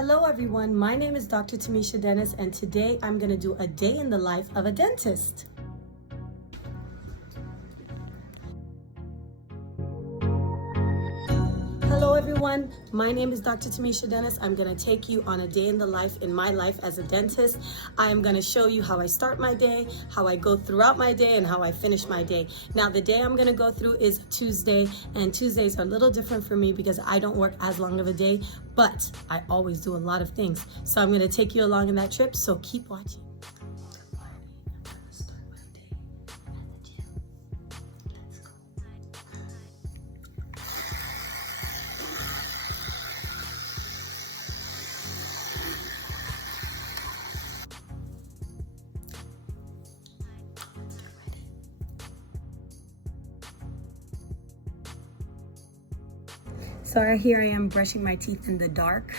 Hello everyone, my name is Dr. Tamisha Denis and today I'm going to do a day in the life of a dentist. Hello everyone, my name is Dr. Tamisha Denis. I'm going to take you on a day in the life in my life as a dentist. I am going to show you how I start my day, how I go throughout my day, and how I finish my day. Now the day I'm going to go through is Tuesday, and Tuesdays are a little different for me because I don't work as long of a day, but I always do a lot of things. So I'm going to take you along in that trip, so keep watching. So here I am brushing my teeth in the dark.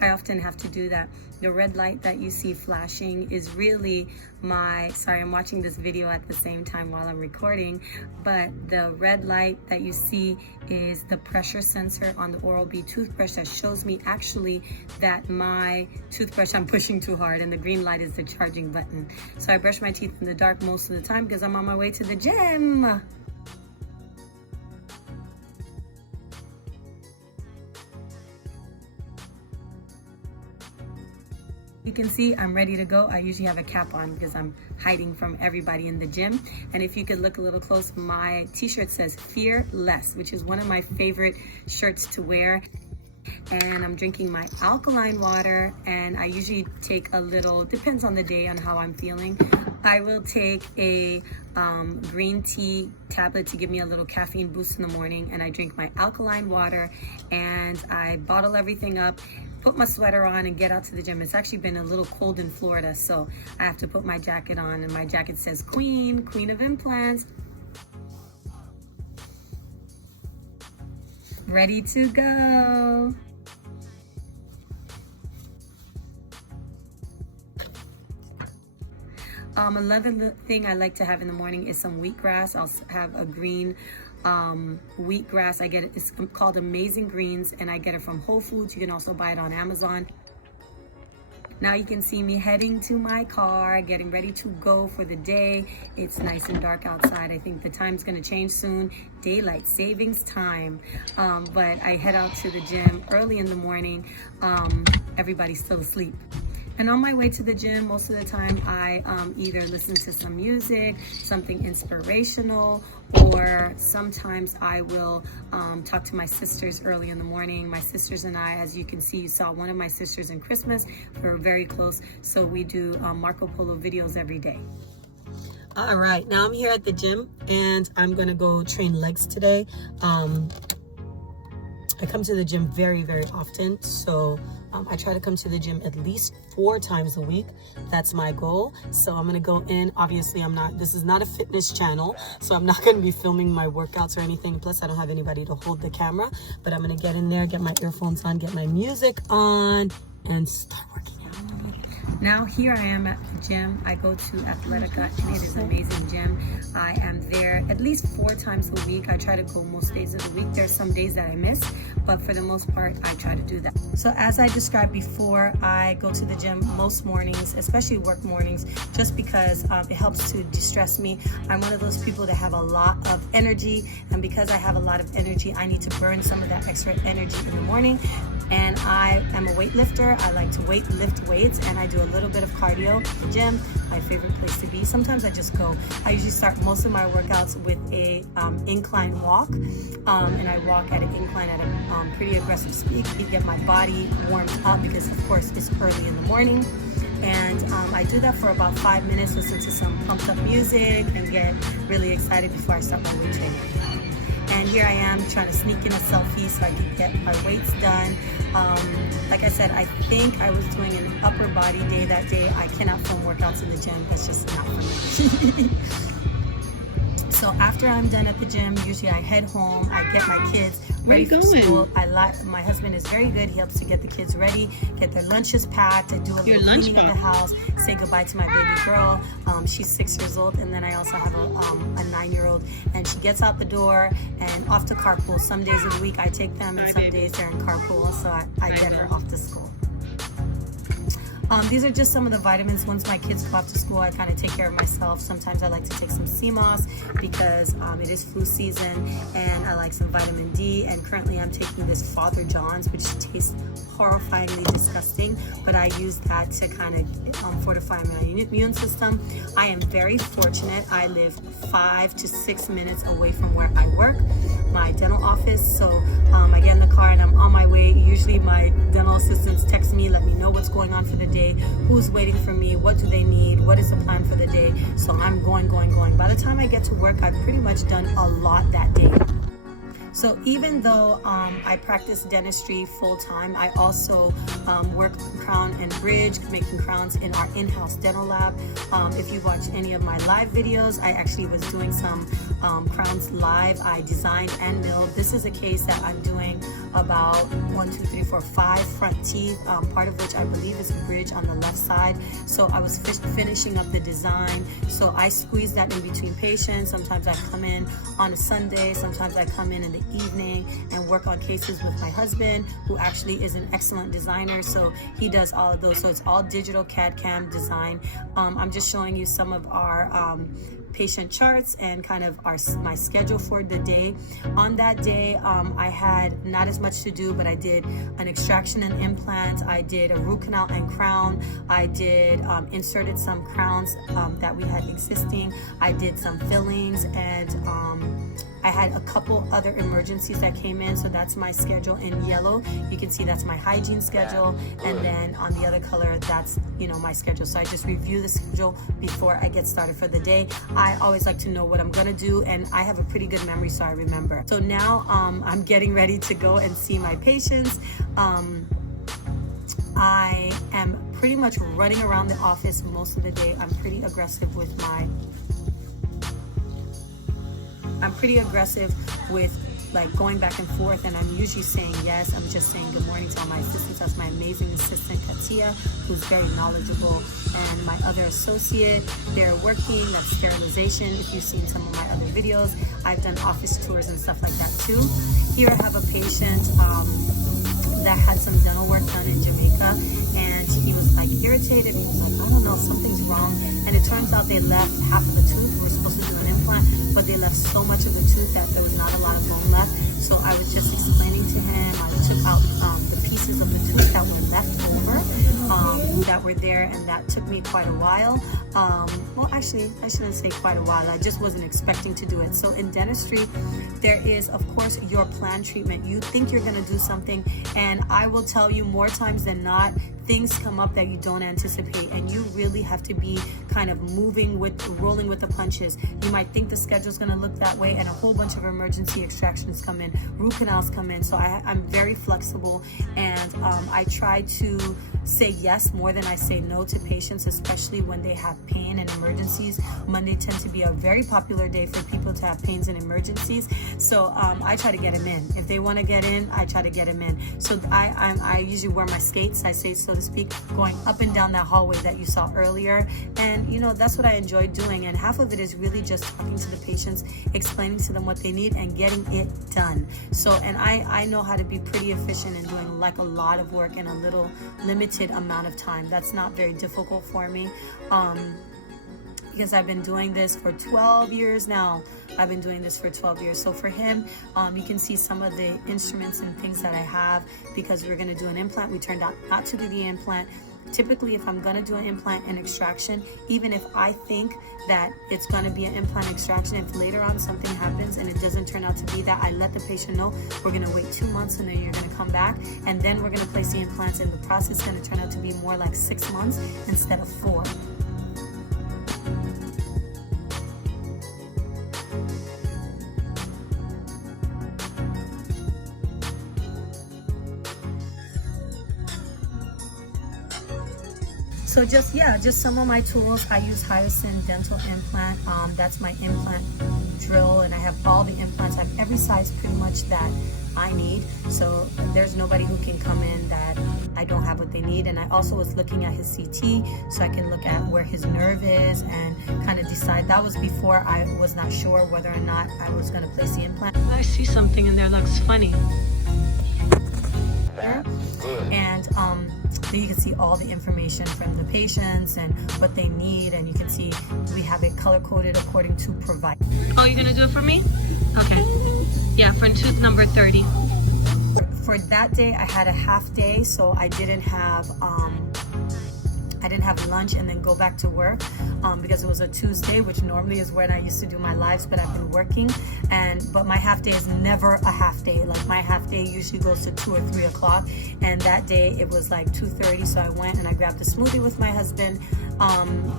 I often have to do that. The red light that you see flashing is really I'm watching this video at the same time while I'm recording, but the red light that you see is the pressure sensor on the Oral-B toothbrush that shows me actually that my toothbrush, I'm pushing too hard, and the green light is the charging button. So I brush my teeth in the dark most of the time because I'm on my way to the gym. You can see I'm ready to go. I usually have a cap on because I'm hiding from everybody in the gym. And if you could look a little close, my t-shirt says Fear Less, which is one of my favorite shirts to wear. And I'm drinking my alkaline water, and I usually take a little, depends on the day on how I'm feeling. I will take a green tea tablet to give me a little caffeine boost in the morning, and I drink my alkaline water and I bottle everything up, put my sweater on and get out to the gym. It's actually been a little cold in Florida, so I have to put my jacket on, and my jacket says Queen of Implants. Ready to go. Another thing I like to have in the morning is some wheatgrass. I'll have a green wheatgrass. I get it, it's called Amazing Greens, and I get it from Whole Foods. You can also buy it on Amazon. Now you can see me heading to my car, getting ready to go for the day. It's nice and dark outside. I think the time's gonna change soon. Daylight savings time. But I head out to the gym early in the morning. Everybody's still asleep. And on my way to the gym, most of the time I either listen to some music, something inspirational, or sometimes I will talk to my sisters early in the morning. My sisters and I, as you can see, you saw one of my sisters in Christmas. We're very close, so we do Marco Polo videos every day. All right, now I'm here at the gym, and I'm gonna go train legs today. I come to the gym very, very often, so I try to come to the gym at least 4 times a week. That's my goal. So I'm gonna go in. Obviously, this is not a fitness channel, so I'm not gonna be filming my workouts or anything. Plus, I don't have anybody to hold the camera, but I'm gonna get in there, get my earphones on, get my music on, and start working out. Now here I am at the gym. I go to Athletica, and it is an amazing gym. I am there at least 4 times a week. I try to go most days of the week. There's some days that I miss, but for the most part, I try to do that. So as I described before, I go to the gym most mornings, especially work mornings, just because it helps to de-stress me. I'm one of those people that have a lot of energy, and because I have a lot of energy, I need to burn some of that extra energy in the morning. And I am a weightlifter. I like to lift weights, and I do a little bit of cardio at the gym. My favorite place to be. Sometimes I just go. I usually start most of my workouts with a incline walk, and I walk at an incline at a pretty aggressive speed to get my body warmed up because, of course, it's early in the morning. And I do that for about 5 minutes, listen to some pumped up music, and get really excited before I start my weight training. And here I am trying to sneak in a selfie so I can get my weights done. Like I said, I think I was doing an upper body day that day. I cannot film workouts in the gym. That's just not for me. So after I'm done at the gym, usually I head home. I get my kids ready for school. My husband is very good. He helps to get the kids ready, get their lunches packed. I do a little cleaning of the house, say goodbye to my baby girl. She's 6 years old, and then I also have a 9-year-old, and she gets out the door and off to carpool. Some days of the week I take them, and some days they're in carpool, so I get her off to school. These are just some of the vitamins. Once my kids go off to school, I kind of take care of myself. Sometimes I like to take some sea moss because it is flu season, and I like some vitamin D. And currently I'm taking this Father John's, which tastes horrifyingly disgusting, but I use that to kind of fortify my immune system. I am very fortunate. I live 5 to 6 minutes away from where I work, my dental office. So I get in the car and I'm on my way. Usually my dental assistants text me, let me know what's going on for the day, who's waiting for me, what do they need, what is the plan for the day. So I'm going. By the time I get to work, I've pretty much done a lot that day. So even though I practice dentistry full-time, I also work crown and bridge, making crowns in our in-house dental lab. If you've watched any of my live videos, I actually was doing some crowns live. I designed and milled. This is a case that I'm doing about 1, 2, 3, 4, 5 front teeth, part of which I believe is a bridge on the left side. So I was finishing up the design. So I squeeze that in between patients. Sometimes I come in on a Sunday, sometimes I come in the evening and work on cases with my husband, who actually is an excellent designer. So he does all of those. So it's all digital CAD/CAM design. I'm just showing you some of our patient charts and kind of my schedule for the day. On that day, I had not as much to do, but I did an extraction and implant. I did a root canal and crown. I did inserted some crowns that we had existing. I did some fillings, and I had a couple other emergencies that came in. So that's my schedule in yellow. You can see that's my hygiene schedule, and then on the other color, that's my schedule. So I just review the schedule before I get started for the day. I always like to know what I'm gonna do, and I have a pretty good memory, so I remember. So now I'm getting ready to go and see my patients. I am pretty much running around the office most of the day. I'm pretty aggressive with like going back and forth, and I'm usually saying yes. I'm just saying good morning to all my assistants. That's my amazing assistant Katia, who's very knowledgeable, and my other associate, they're working. That's sterilization. If you've seen some of my other videos, I've done office tours and stuff like that too. Here I have a patient that had some dental work done in Jamaica, and he was like irritated. He was like, I don't know, something's wrong. And it turns out they left half of the tooth. We're supposed to do an implant, but they left so much of the tooth that there was not a lot of bone left. So I was just explaining to him. I took out the pieces of the tooth that were left over, that were there, and that took me quite a while. Well, actually, I shouldn't say quite a while. I just wasn't expecting to do it. So in dentistry, there is, of course, your planned treatment. You think you're going to do something, and I will tell you more times than not, things come up that you don't anticipate, and you really have to be kind of rolling with the punches. You might think the schedule's going to look that way, and a whole bunch of emergency extractions come in, root canals come in. So I'm very flexible, and I try to say yes more than I say no to patients, especially when they have pain and emergencies. Monday tends to be a very popular day for people to have pains and emergencies. So I try to get them in. If they want to get in, I try to get them in. So I usually wear my skates, I say, so to speak, going up and down that hallway that you saw earlier. And that's what I enjoy doing. And half of it is really just talking to the patients, explaining to them what they need, and getting it done. So, and I know how to be pretty efficient in doing like a lot of work in a little limited amount of time. That's not very difficult for me. Because I've been doing this for 12 years now. I've been doing this for 12 years. So for him, you can see some of the instruments and things that I have, because we're gonna do an implant. We turned out not to do the implant. Typically, if I'm gonna do an implant and extraction, even if I think that it's gonna be an implant extraction, if later on something happens and it doesn't turn out to be that, I let the patient know we're gonna wait 2 months, and then you're gonna come back, and then we're gonna place the implants, and the process is gonna turn out to be more like 6 months instead of 4. So just some of my tools. I use Hyacinth dental implant. That's my implant drill, and I have all the implants. I have every size pretty much that I need. So there's nobody who can come in that I don't have what they need. And I also was looking at his CT, so I can look at where his nerve is and kind of decide. That was before I was not sure whether or not I was going to place the implant. I see something in there looks funny. And you can see all the information from the patients and what they need, and you can see we have it color coded according to provider. Oh, you're gonna do it for me? Okay. Yeah, for tooth number 30. For that day, I had a half day, so I didn't have lunch and then go back to work because it was a Tuesday, which normally is when I used to do my lives, but I've been working. But my half day is never a half day. Like my half day usually goes to 2 or 3 o'clock, and that day it was like 2:30. So I went and I grabbed a smoothie with my husband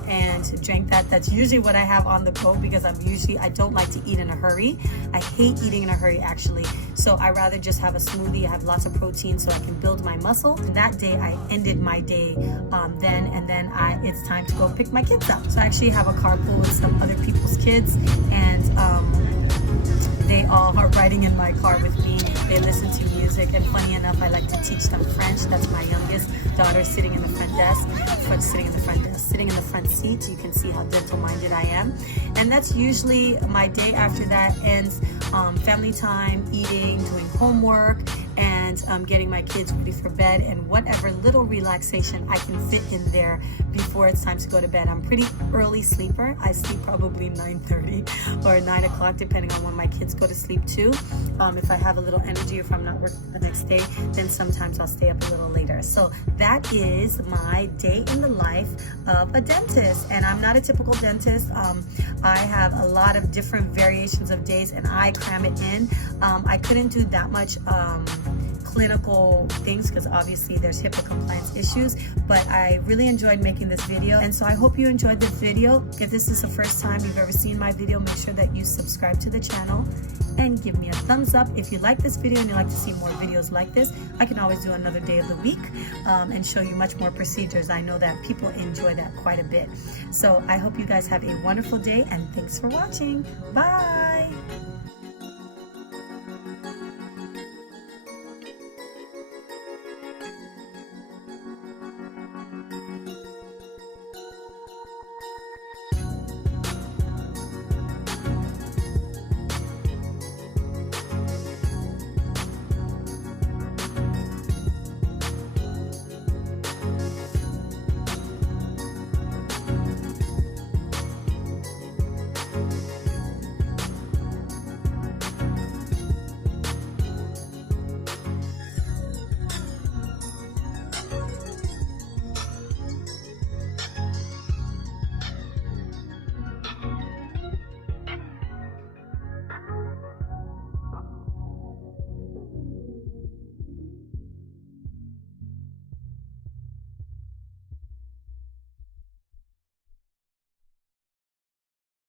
and drank that. That's usually what I have on the go because I don't like to eat in a hurry. I hate eating in a hurry actually. So I rather just have a smoothie. I have lots of protein so I can build my muscle. That day I ended my day then, and then it's time to go pick my kids up. So I actually have a carpool with some other people's kids, and they all are riding in my car with me. They listen to music, and funny enough, I like to teach them French. That's my youngest daughter sitting in the front desk, sitting in the front seat. You can see how dental minded I am. And that's usually my day. After that ends family time, eating, doing homework, and getting my kids ready for bed, and whatever little relaxation I can fit in there before it's time to go to bed. I'm pretty early sleeper. I sleep probably 9:30 or 9 o'clock depending on when my kids go to sleep too. If I have a little energy, if I'm not working the next day, then sometimes I'll stay up a little later. So that is my day in the life of a dentist, and I'm not a typical dentist. I have a lot of different variations of days, and I cram it in. I couldn't do that much clinical things because obviously there's HIPAA compliance issues, but I really enjoyed making this video, and so I hope you enjoyed this video. If this is the first time you've ever seen my video, make sure that you subscribe to the channel and give me a thumbs up. If you like this video and you'd like to see more videos like this, I can always do another day of the week and show you much more procedures. I know that people enjoy that quite a bit. So I hope you guys have a wonderful day, and thanks for watching. Bye.